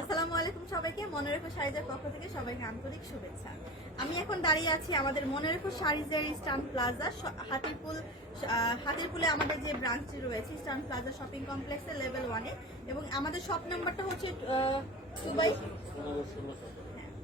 আসসালামু আলাইকুম সবাইকে। মনে রেখো শাড়িজের পক্ষ থেকে সবাইকে আন্তরিক শুভেচ্ছা। আমি এখন দাঁড়িয়ে আছি আমাদের মনে রেখো শাড়িজের ইস্টার্ন প্লাজা হাতিরপুলে আমাদের যে ব্রাঞ্চটি রয়েছে ইস্টার্ন প্লাজা শপিং কমপ্লেক্সের লেভেল 1-এ, এবং আমাদের শপ নাম্বারটা হচ্ছে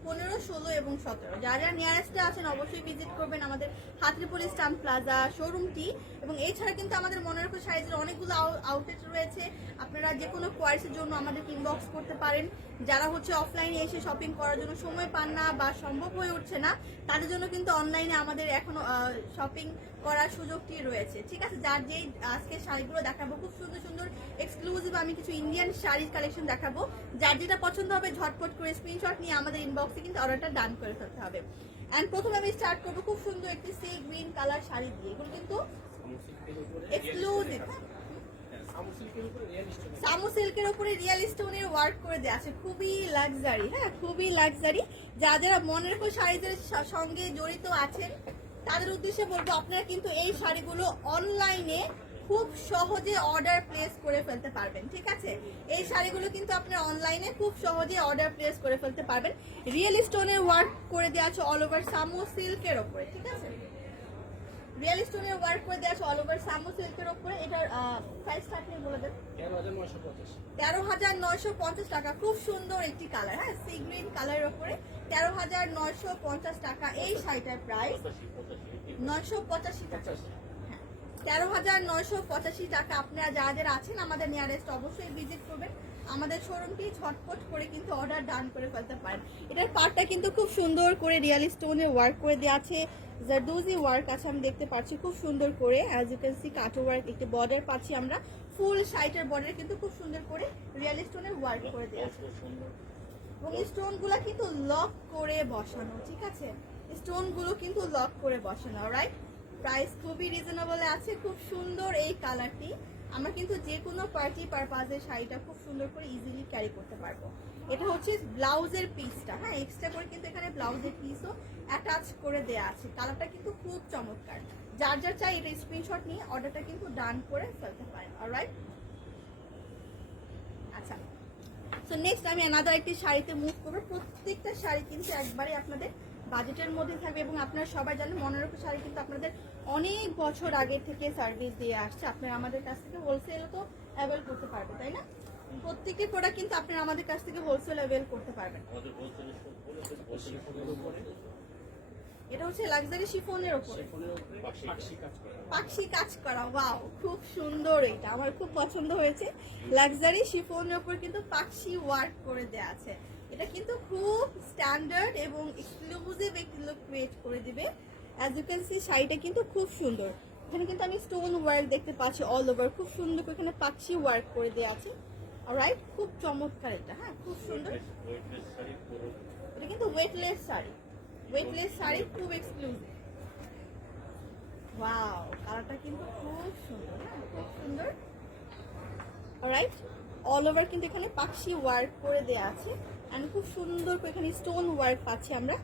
15, 16 এবং 17। যারা নিয়ারেস্টে আছেন অবশ্যই ভিজিট করবেন আমাদের হাতিরপুল ইস্টার্ন প্লাজা শোরুমটি। এবং এছাড়া কিন্তু আমাদের মনে রাখো সাইজের অনেকগুলো আউটলেট রয়েছে। আপনারা যে কোনো কোয়ারিসের জন্য আমাদের ইনবক্স করতে পারেন। যারা হচ্ছে অফলাইনে এসে শপিং করার জন্য সময় পান না বা সম্ভব হয়ে উঠছে না, তাদের জন্য কিন্তু অনলাইনে আমাদের এখনো শপিং করার সুযোগটি রয়েছে। ঠিক আছে, যার যেই আজকে শাড়িগুলো দেখাবো খুব সুন্দর সুন্দর এক্সক্লুসিভ আমি কিছু ইন্ডিয়ান শাড়ির কালেকশন দেখাবো। যার যেটা পছন্দ হবে ঝটপট করে স্ক্রিনশট নিয়ে আমাদের ইনবক্সে কিন্তু অর্ডারটা ডান করে ফেলতে হবে। অ্যান্ড প্রথমে আমি স্টার্ট করবো খুব সুন্দর একটি সি গ্রিন কালার শাড়ি দিয়ে। এগুলো কিন্তু এক্সক্লুসিভ সামু সিল্কের উপরে রিয়েল স্টোনের ওয়ার্ক করে দেওয়া আছে, খুবই লাক্সারি। হ্যাঁ, খুবই লাক্সারি। যারা মনে রেখো শাড়িদের সঙ্গে জড়িত আছেন তাদের উদ্দেশ্যে বলবো, আপনারা কিন্তু এই শাড়িগুলো অনলাইনে খুব সহজে অর্ডার প্লেস করে ফেলতে পারবেন। ঠিক আছে, এই শাড়িগুলো কিন্তু আপনারা অনলাইনে খুব সহজে অর্ডার প্লেস করে ফেলতে পারবেন। রিয়েল স্টোনের ওয়ার্ক করে দেওয়া আছে অল ওভার সামু সিল্কের ওপরে। ঠিক আছে, রিয়েল স্টোনের ওয়ার্ক করে দেওয়া আছে অল ওভার সামু সিল্কের ওপরে। এটার প্রাইসটা আপনি বলে দেন। 13,950 টাকা। খুব সুন্দর একটি কালার। হ্যাঁ, সি গ্রিন কালারের ওপরে 13,950 টাকা। এই শাড়িটার প্রাইস 985 টাকা। 13,985 টাকা। আপনারা যাদের আছেন আমাদের নিয়ারেস্ট অবশ্যই ভিজিট করবেন আমাদের শোরুমটি, ঝটপট করে কিন্তু অর্ডার ডান করে ফেলতে পারেন। এটার পার্টটা কিন্তু খুব সুন্দর করে রিয়েল স্টোনে ওয়ার্ক করে দেওয়া আছে, জারদোজি ওয়ার্ক আছে আমি দেখতে পাচ্ছি খুব সুন্দর করে। অ্যাজ ইউ ক্যান সি কাটো ওয়ার্ক, একটি বর্ডার পাচ্ছি আমরা। ফুল শাড়িটার বর্ডার কিন্তু খুব সুন্দর করে রিয়েল স্টোনে ওয়ার্ক করে দেওয়া আছে, এবং স্টোনগুলো কিন্তু লক করে বসানো। ঠিক আছে, স্টোনগুলো কিন্তু লক করে বসানো। রাইট, প্রাইস খুবই রিজনেবল আছে। খুব সুন্দর এই কালারটি। আমরা কিন্তু যে কোনো পার্টি পারপাজে শাড়িটা খুব সুন্দর করে ইজিলি ক্যারি করতে পারবো। এটা হচ্ছে ব্লাউজের পিসটা। হ্যাঁ, এক্সট্রা করে কিন্তু এখানে ব্লাউজের পিসও অ্যাটাচ করে দেয়া আছে। কালারটা কিন্তু খুব চমৎকার। যার যার চাই এটা স্ক্রিনশট নিয়ে অর্ডারটা কিন্তু ডান করে ফেলতে পারেন। অলরাইট, আচ্ছা। সো নেক্সট আমি অ্যানাদার একটি শাড়িতে মুভ করবো। প্রত্যেকটা শাড়ি কিন্তু একবারে আপনাদের বাজেটের মধ্যে থাকবে, এবং আপনারা সবাই জানেন মনে রাখো শাড়ি কিন্তু আপনাদের অনেক বছর আগে থেকে সার্ভিস দিয়ে আসছে। আপনারা আমাদের কাছ থেকে হোলসেলও তো অ্যাভেল করতে পারবেন, তাই না? প্রত্যেকটি প্রোডাক্ট কিন্তু আপনারা আমাদের কাছ থেকে হোলসেল অ্যাভেল করতে পারবেন। এটা হচ্ছে লাক্সারি শিফনের উপরে পাকশি কাজ করা। ওয়াও, খুব সুন্দর। এটা আমার খুব পছন্দ হয়েছে। লাক্সারি শিফনের উপর কিন্তু পাকশি ওয়ার্ক করে দেয়া আছে। এটা কিন্তু খুব স্ট্যান্ডার্ড এবং এক্সক্লুসিভ একটি লুক ক্রিয়েট করে দিবে। অ্যাজ ইউ ক্যান সি শাড়িটা কিন্তু খুব সুন্দর। এখানে কিন্তু আমি স্টোন ওয়ার্ক দেখতে পাচ্ছি অল ওভার, খুব সুন্দর করে এখানে পাকশি ওয়ার্ক করে দেওয়া আছে। অলরাইট, খুব চমৎকার এটা। হ্যাঁ, খুব সুন্দর। এটা কিন্তু ওয়েটলেস শাড়ি, ওয়েটলেস শাড়ি, খুব এক্সক্লুসিভ। ওয়াও, কালারটা কিন্তু খুব সুন্দর। হ্যাঁ, খুব সুন্দর। অলরাইট, অল ওভার কিন্তু এখানে পাকশি ওয়ার্ক করে দেয়া আছে, এন্ড খুব সুন্দর করে এখানে স্টোন ওয়ার্ক পাচ্ছি আমরা।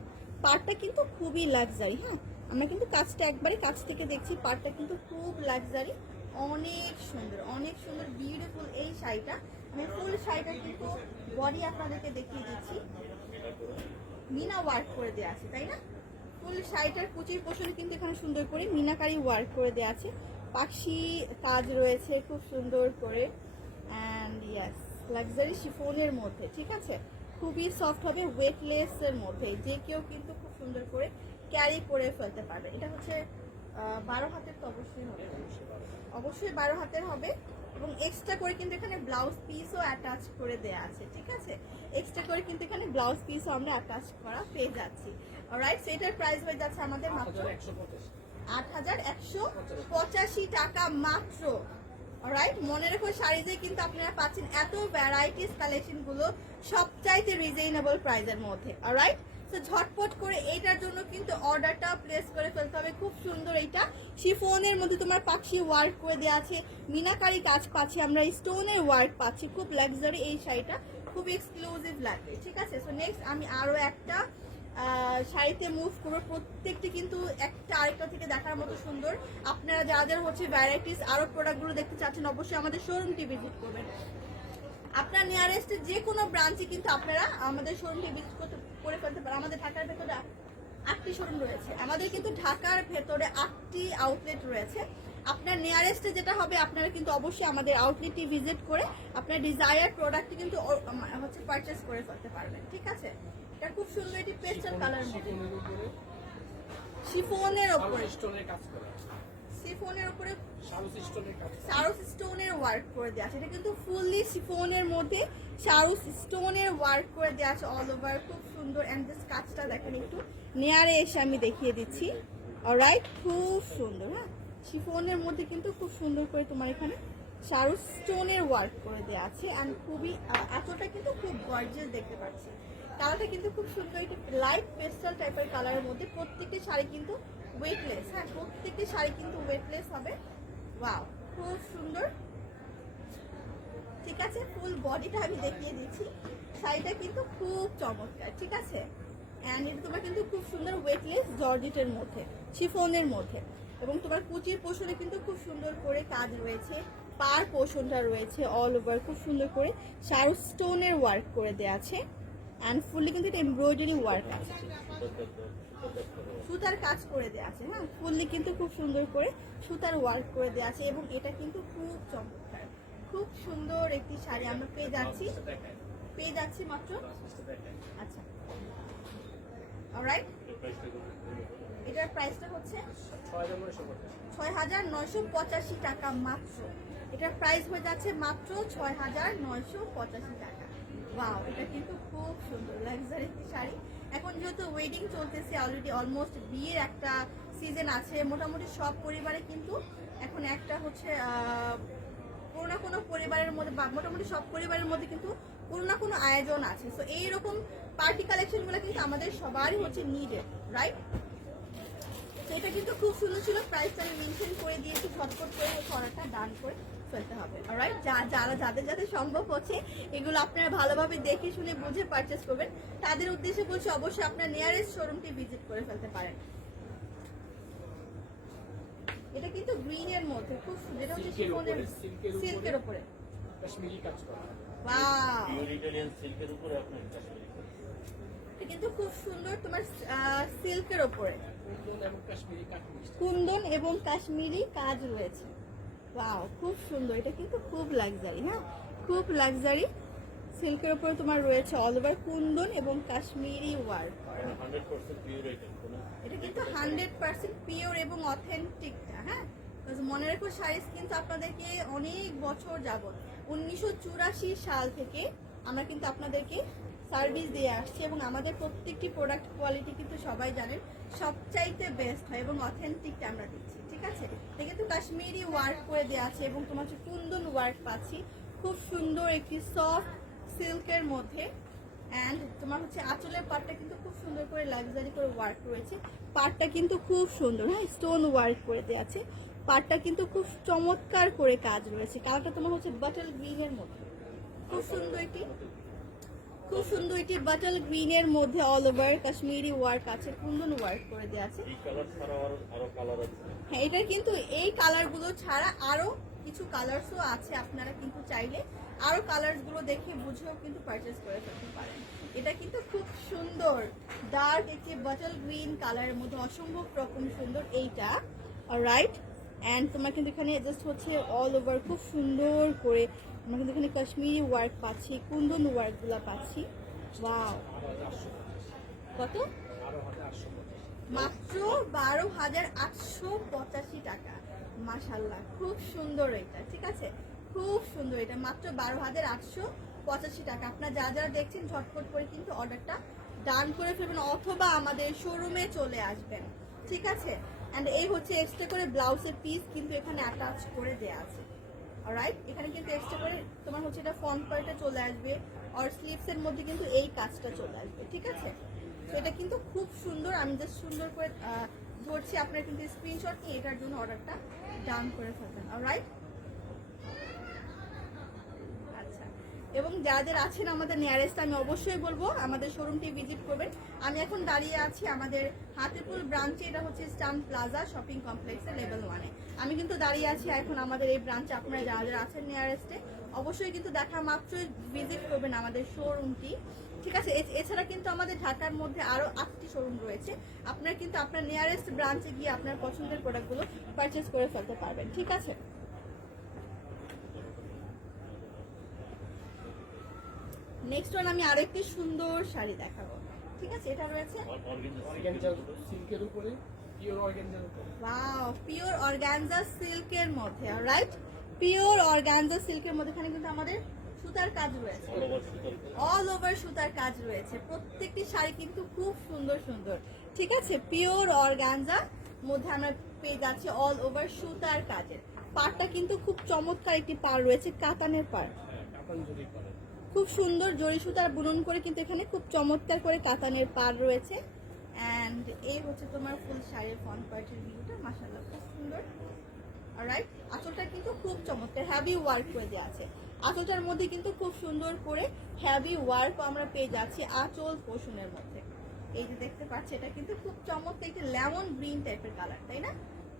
পার্টটা কিন্তু খুবই লাক্সারি। হ্যাঁ, আমরা কিন্তু কাজটা একবারে কাছ থেকে দেখছি। পার্টটা কিন্তু খুব লাক্সারি, অনেক সুন্দর, অনেক সুন্দর, বিউটিফুল এই শাড়িটা। আমি ফুল শাড়িটা কিন্তু বডি আপনাদেরকে দেখিয়ে দিচ্ছি। মিনা ওয়ার্ক করে দেওয়া আছে, তাই না? ফুল শাড়িটার কুচির পোষণে কিন্তু এখানে সুন্দর করে মিনাকারি ওয়ার্ক করে দেওয়া আছে। পাকশি কাজ রয়েছে খুব সুন্দর করে। অ্যান্ড ইয়াস, লাক্সারি শিফনের মধ্যে। ঠিক আছে, খুবই সফট হবে, ওয়েটলেস এর মধ্যে। যে কেউ কিন্তু খুব সুন্দর করে ক্যারি করে ফেলতে পারবে। এটা হচ্ছে 12 হাতের তো অবশ্যই হবে, অবশ্যই 12 হাতের হবে। এবং এক্সট্রা করে কিন্তু এখানে ব্লাউজ পিসও অ্যাটাচ করে দেয়া আছে। ঠিক আছে, এক্সট্রা করে কিন্তু এখানে ব্লাউজ পিসও আমরা অ্যাটাচ করা পেয়ে যাচ্ছি। অলরাইট, সেটার প্রাইস হয়ে যাচ্ছে আমাদের মাত্র 8,185 টাকা মাত্র। অলরাইট, মনে রেখো শাড়িতে কিন্তু আপনারা পাচ্ছেন এত ভ্যারাইটিস কালেকশন গুলো সবচাইতে রিজনেবল প্রাইসের মধ্যে। অলরাইট, তো ঝটপট করে এইটার জন্য কিন্তু অর্ডারটা প্লেস করে ফেলতে হবে। খুব সুন্দর, এইটা শিফনের মধ্যে তোমার পাকশি ওয়ার্ক করে দেওয়া আছে, মিনাকারি কাজ পাচ্ছি আমরা, স্টোনের ওয়ার্ক পাচ্ছি, খুব লাক্সারি এই শাড়িটা, খুব এক্সক্লুসিভ লাগবে। ঠিক আছে, সো নেক্সট আমি আরো একটা শাড়িতে মুভ করবো। প্রত্যেকটি কিন্তু একটা আরেকটা থেকে দেখার মতো সুন্দর। আপনারা যাদের হচ্ছে ভ্যারাইটিস আরো প্রোডাক্টগুলো দেখতে চাচ্ছেন অবশ্যই আমাদের শোরুমটি ভিজিট করবেন। আপনার নিয়ারেস্টে যে কোনো ব্রাঞ্চে কিন্তু আপনারা আমাদের শোরুমটি ভিজিট করে ফেলতে পারেন। আমাদের ঢাকার ভেতরে 8টি শোরুম রয়েছে, আমাদের কিন্তু ঢাকার ভেতরে 8টি আউটলেট রয়েছে। আপনার নিয়ারেস্টে যেটা হবে আপনারা কিন্তু অবশ্যই আমাদের আউটলেটটি ভিজিট করে আপনার ডিজায়ার প্রোডাক্টটি কিন্তু হচ্ছে পারচেস করে ফেলতে পারবেন। ঠিক আছে, এটা খুব সুন্দর, এটি পেস্টাল কালার মধ্যে শিফনের উপরে শিফনের উপরে সারুস স্টোনের ওয়ার্ক করে দেওয়া আছে। এটা কিন্তু ফুললি শিফনের মধ্যে সারুস স্টোনের ওয়ার্ক করে দেওয়া আছে অল ওভার, খুব সুন্দর। এন্ড দিস কাজটা দেখেন, একটু নিয়ারে এসে আমি দেখিয়ে দিচ্ছি। অলরাইট, খুব সুন্দর। হ্যাঁ, শিফনের মধ্যে কিন্তু খুব সুন্দর করে তোমার এখানে সারুস স্টোনের ওয়ার্ক করে দেওয়া আছে। অ্যান্ড খুবই এতটা কিন্তু খুব গর্জিয়াস দেখতে পাচ্ছি। কালারটা কিন্তু খুব সুন্দর, একটু লাইট পেস্টাল টাইপের কালারের মধ্যে। প্রত্যেকটি শাড়ি কিন্তু ওয়েটলেস। হ্যাঁ, প্রত্যেকটি শাড়ি কিন্তু ওয়েটলেস হবে। ওয়াও, খুব সুন্দর। ঠিক আছে, ফুল বডিটা আমি দেখিয়ে দিচ্ছি। শাড়িটা কিন্তু খুব চমৎকার। ঠিক আছে, অ্যান্ড এটা তোমার কিন্তু খুব সুন্দর ওয়েটলেস জর্জেটের মধ্যে, শিফনের মধ্যে। এবং তোমার কুচির পোষণে কিন্তু খুব সুন্দর করে কাজ রয়েছে, পার পোষণটা রয়েছে অল ওভার খুব সুন্দর করে সারু স্টোনের ওয়ার্ক করে দেওয়া আছে। অ্যান্ড ফুললি কিন্তু এটা এমব্রয়ডারি ওয়ার্ক আছে, সুতার কাজ করে দেওয়া আছে। হ্যাঁ, ফুললি কিন্তু খুব সুন্দর করে সুতার ওয়ার্ক করে দেওয়া আছে। এবং এটা কিন্তু খুব চমৎকার, খুব সুন্দর একটি শাড়ি আমরা পেয়ে যাচ্ছি মাত্র। আচ্ছা, অলরাইট, এটার প্রাইসটা হচ্ছে ৬,৯৮৫ টাকা মাত্র। এটার প্রাইস হয়ে যাচ্ছে মাত্র ৬,৯৮৫ টাকা। ওয়াও, এটা কিন্তু খুব সুন্দর লাক্সারি শাড়ি। এখন যেহেতু ওয়েডিং চলতেছে, অলরেডি অলমোস্ট বিয়ের একটা সিজন আছে, মোটামুটি সব পরিবারে কিন্তু এখন একটা হচ্ছে কোনো না কোনো পরিবারের মধ্যে বা মোটামুটি সব পরিবারের মধ্যে কিন্তু কোনো না কোনো আয়োজন আছে। সো এইরকম পার্টি কালেকশনগুলো কিন্তু আমাদের সবারই হচ্ছে নিডেড, রাইট? তো এটা কিন্তু খুব সুন্দর ছিল। প্রাইসটা আমি মেনশন করে দিয়েছি, ঝটপট করে অর্ডারটা ডান করে ফেলতে হবে। অলরাইট, যাদের সম্ভব হচ্ছে এগুলো আপনারা ভালোভাবে দেখে শুনে বুঝে পারচেস করবেন, তাদের উদ্দেশ্যে বলছি অবশ্যই আপনার নিয়ারেস্ট শোরুমটি ভিজিট করে ফেলতে পারেন। এটা কিন্তু গ্রিনের মধ্যে খুব সুন্দর, এটা হচ্ছে শিফনের সিল্কের উপরে কাশ্মীরি কাজ করা। ওয়াও, পিওর ইটালিয়ান সিল্কের উপরে আপনি কাশ্মীরি কাজ, এটা কিন্তু খুব সুন্দর তোমার সিল্কের উপরে কুন্দন এবং কাশ্মীরি কাজ রয়েছে। ওয়াও, খুব সুন্দর, এটা কিন্তু খুব লাক্সারি। হ্যাঁ, খুব লাক্সারি সিল্কের উপরে তোমার রয়েছে অল ওভার কুন্দন এবং কাশ্মীরি ওয়ার্ক করা। 100% পিওর এটা কিন্তু 100% পিওর এবং অথেন্টিক। হ্যাঁ, মনে রাখো শাড়িজ কিন্তু আপনাদেরকে অনেক বছর যাবত 1984 সাল থেকে আমরা কিন্তু আপনাদেরকে সার্ভিস দিয়ে আসছি এবং আমাদের প্রত্যেকটি প্রোডাক্ট কোয়ালিটি কিন্তু সবাই জানেন সবচাইতে বেস্ট হয় এবং অথেন্টিকটা আমরা দিচ্ছি। ঠিক আছে, এটা কিন্তু কাশ্মীরি ওয়ার্ক করে দেওয়া আছে এবং তোমার হচ্ছে কুন্দন ওয়ার্ক পাচ্ছি, খুব সুন্দর একটি সফট সিল্কের মধ্যে। অ্যান্ড তোমার হচ্ছে আঁচলের পাটটা কিন্তু খুব সুন্দর করে লাক্সারি করে ওয়ার্ক রয়েছে, পাটটা কিন্তু খুব সুন্দর। হ্যাঁ, স্টোন ওয়ার্ক করে দেওয়া আছে, পাটটা কিন্তু খুব চমৎকার করে কাজ রয়েছে। কালারটা তোমার হচ্ছে বাটল গ্রিনের মধ্যে, খুব সুন্দর একটি বাটল গ্রিনের মধ্যে অল ওভার কাশ্মীরি ওয়ার্ক আছে, কুন্দন ওয়ার্ক করে দেওয়া আছে। হ্যাঁ, এটা কিন্তু এই কালারগুলো ছাড়া আরো কিছু কালারসও আছে, আপনারা কিন্তু চাইলে আরো কালারসগুলো দেখে বুঝেও কিন্তু পারচেস করে ফেলতে পারেন। এটা কিন্তু খুব সুন্দর ডার্ক একটি বাটল গ্রিন কালারের মধ্যে, অসম্ভব রকম সুন্দর এইটা। অলরাইট, অ্যান্ড তোমার কিন্তু এখানে জাস্ট হচ্ছে অল ওভার খুব সুন্দর করে আমরা কিন্তু এখানে কাশ্মীরি ওয়ার্ক পাচ্ছি, কুন্দন ওয়ার্কগুলো পাচ্ছি। ওয়াও, কত? মাত্র 12,885 টাকা। মাশাআল্লাহ, খুব সুন্দর এটা। ঠিক আছে, খুব সুন্দর এটা, মাত্র 12,885 টাকা। আপনারা যারা দেখছেন ঝটপট করে কিন্তু অর্ডারটা ডান করে ফেলবেন অথবা আমাদের শোরুমে চলে আসবেন। ঠিক আছে, অ্যান্ড এই হচ্ছে এক্সট্রা করে ব্লাউজের পিস কিন্তু এখানে অ্যাটাচ করে দেওয়া আছে। অলরাইট, এখানে কিন্তু এক্সট্রা করে তোমার হচ্ছে এটা ফ্রন্ট পার্টে চলে আসবে আর স্লিভসের মধ্যে কিন্তু এই কাজটা চলে আসবে। ঠিক আছে, তো এটা কিন্তু খুব সুন্দর। আমি জাস্ট সুন্দর করে ধরছি, আপনারা কিন্তু স্ক্রিনশট নিয়ে এটার জন্য অর্ডারটা ডান করে ফেলবেন। অলরাইট, আচ্ছা, এবং যাদের আছেন আমাদের নিয়ারেস্ট, আমি অবশ্যই বলবো আমাদের শোরুমটি ভিজিট করবেন। আমি এখন দাঁড়িয়ে আছি আমাদের হাতিপুল ব্রাঞ্চে, এটা হচ্ছে স্টান প্লাজা শপিং কমপ্লেক্সের লেভেল 1-এ। আমি কিন্তু দাঁড়িয়ে আছি এখন আমাদের এই ব্রাঞ্চে। আপনারা যারা আছেন নিয়ারেস্টে অবশ্যই কিন্তু দেখা মাত্রই ভিজিট করবেন আমাদের শোরুমটি। ঠিক আছে, এছাড়া কিন্তু আমাদের ঢাকার মধ্যে আরো 8টি শোরুম রয়েছে। আপনার কিন্তু আপনার নিয়ারেস্ট ব্রাঞ্চে গিয়ে আপনার পছন্দের প্রোডাক্টগুলো পারচেজ করে ফেলতে পারবেন। ঠিক আছে, নেক্সট ওয়ান আমি আরেকটি সুন্দর শাড়ি দেখাবো। ঠিক আছে, এটা রয়েছে সিল্কের উপরে, পিওর অর্গানজার উপরে। ওয়াও, পিওর অর্গানজা সিল্কের মধ্যে, রাইট? পিওর অর্গানজা সিল্কের মধ্যে এখানে কিন্তু আমাদের সুতার কাজ রয়েছে, অল ওভার সুতার কাজ রয়েছে। প্রত্যেকটি শাড়ি কিন্তু খুব সুন্দর সুন্দর। ঠিক আছে, পিওর অর্গানজা মধ্যে আমরা পেয়ে যাচ্ছি অল ওভার সুতার কাজের। পাড়টা কিন্তু খুব চমৎকার একটি পাড় রয়েছে, কাতানের পাড়। কাতান জরি করে। খুব সুন্দর জরি সুতার বুনন করে কিন্তু এখানে খুব চমৎকার করে কাতানের পাড় রয়েছে। অ্যান্ড এই হচ্ছে তোমার ফুল শাড়ির ফ্রন্ট পার্টের ভিউটা, মাশাআল্লাহ খুব সুন্দর। অলরাইট, আঁচলটা কিন্তু খুব চমৎকার হ্যাভি ওয়ার্ক করে দেওয়া আছে। আঁচলটার মধ্যে কিন্তু খুব সুন্দর করে হ্যাভি ওয়ার্ক আমরা পেয়ে যাচ্ছি আঁচল পোষণের মধ্যে। এই যে দেখতে পাচ্ছি, এটা কিন্তু খুব চমৎকার একটি লেমন গ্রিন টাইপের কালার, তাই না?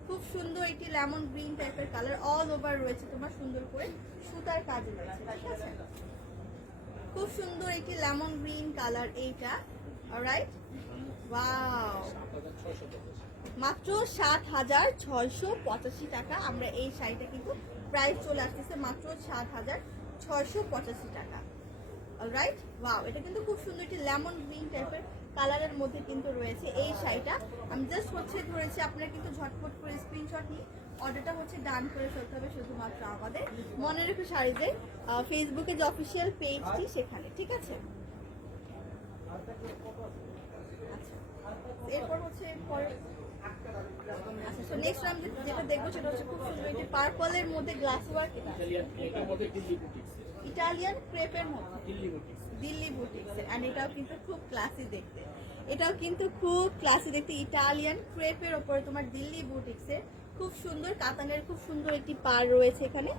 খুব সুন্দর একটি লেমন গ্রিন টাইপের কালার, অল ওভার রয়েছে তোমার সুন্দর করে সুতার কাজ রয়েছে। ঠিক আছে, খুব সুন্দর একটি লেমন গ্রিন কালার এইটা। অলরাইট, ওয়াও, মাত্র 7,685 টাকা। আমরা এই শাড়িটা কিন্তু প্রাইস চলে আসতেছে মাত্র 7,685 টাকা। অলরাইট, ওয়াও, এটা কিন্তু খুব সুন্দর একটি লেমন গ্রিন টাইপের কালারের মধ্যে কিন্তু রয়েছে এই শাড়িটা। আমি জাস্ট হচ্ছে ধরেছি, আপনারা কিন্তু ঝটপট করে স্ক্রিনশট নিয়ে অর্ডারটা হচ্ছে ডান করে ফেলতে হবে শুধুমাত্র আমাদের মনে রেখে শাড়িতে ফেসবুকে যে অফিসিয়াল পেজটি সেখানে। ঠিক আছে, আচ্ছা, এরপর হচ্ছে আচ্ছা, তো নেক্সট আমি যেটা দেখবো সেটা হচ্ছে খুব সুন্দর একটি পার্পলের মধ্যে গ্লাস ওয়ার্ক, এটার মধ্যে দিল্লি বুটিক্স, ইটালিয়ান ক্রেপের মধ্যে Delhi boutiques, Delhi boutiques. And এটাও কিন্তু খুব ক্লাসি দেখতে, এটাও কিন্তু খুব ক্লাসি দেখতে। ইটালিয়ান ক্রেপের ওপরে তোমার দিল্লি বুটিক্সের খুব সুন্দর কাতানের খুব সুন্দর একটি পাড় রয়েছে। এখানে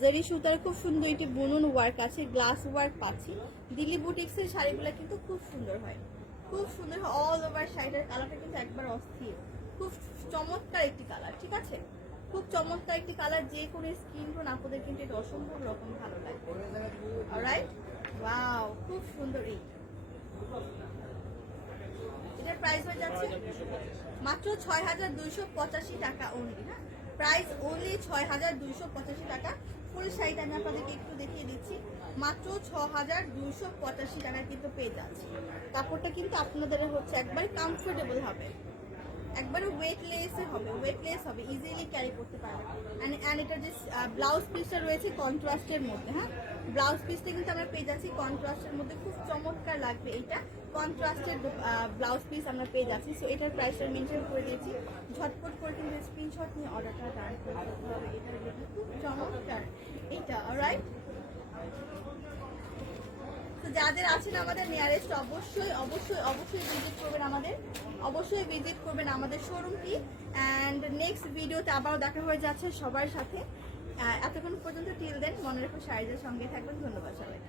জরি সুতার খুব সুন্দর একটি বুনন ওয়ার্ক আছে, গ্লাস ওয়ার্ক পাচ্ছি। দিল্লি বুটিক্সের শাড়িগুলো কিন্তু খুব সুন্দর হয়, খুব সুন্দর হয়। অল ওভার শাড়িটার কালারটা কিন্তু একবার অস্থির, খুব চমৎকার একটি কালার। ঠিক আছে, খুব চমৎকার একটি কালার, যে কোনো স্কিন টোন আপনাদের কিন্তু এটা অসম্ভব রকম ভালো লাগবে। অলরাইট, ওয়াও, খুব সুন্দর। এটার প্রাইস হয়ে যাচ্ছে মাত্র 6,285 টাকা অনলি। হ্যাঁ, প্রাইস অনলি 6,285 টাকা। ফুল শাড়িটা আমি আপনাদেরকে একটু দেখিয়ে দিচ্ছি, মাত্র 6,285 টাকা কিন্তু পেয়ে যাচ্ছি। কাপড়টা কিন্তু আপনাদের হচ্ছে একবারে কমফোর্টেবল হবে, একবারে ওয়েটলেস হবে, ইজিলি ক্যারি করতে পারবেন। অ্যান্ড এটা যে ব্লাউজ পিসটা রয়েছে কন্ট্রাস্টের মধ্যে, হ্যাঁ, ব্লাউজ পিসটা কিন্তু আমরা পেয়ে যাচ্ছি কন্ট্রাস্টের মধ্যে, খুব চমৎকার লাগবে। এইটা কন্ট্রাস্টের ব্লাউজ পিস আমরা পেয়ে যাচ্ছি। সো এটার প্রাইসটা মেনশন করে দিয়েছি, ঝটপট করে কিন্তু স্ক্রিনশট নিয়ে অর্ডারটা ডান করে দিতে হবে। এটার কিন্তু খুব চমৎকার এইটা। অলরাইট, তো যাদের আছেন আমাদের নিয়ারেস্ট অবশ্যই অবশ্যই অবশ্যই ভিজিট করবেন আমাদের শোরুমটি। অ্যান্ড নেক্সট ভিডিওতে আবারও দেখা হয়ে যাচ্ছে সবার সাথে। এতক্ষণ পর্যন্ত টিল দেন মনে রেখো শাড়িদের সঙ্গে থাকবেন। ধন্যবাদ সবাইকে।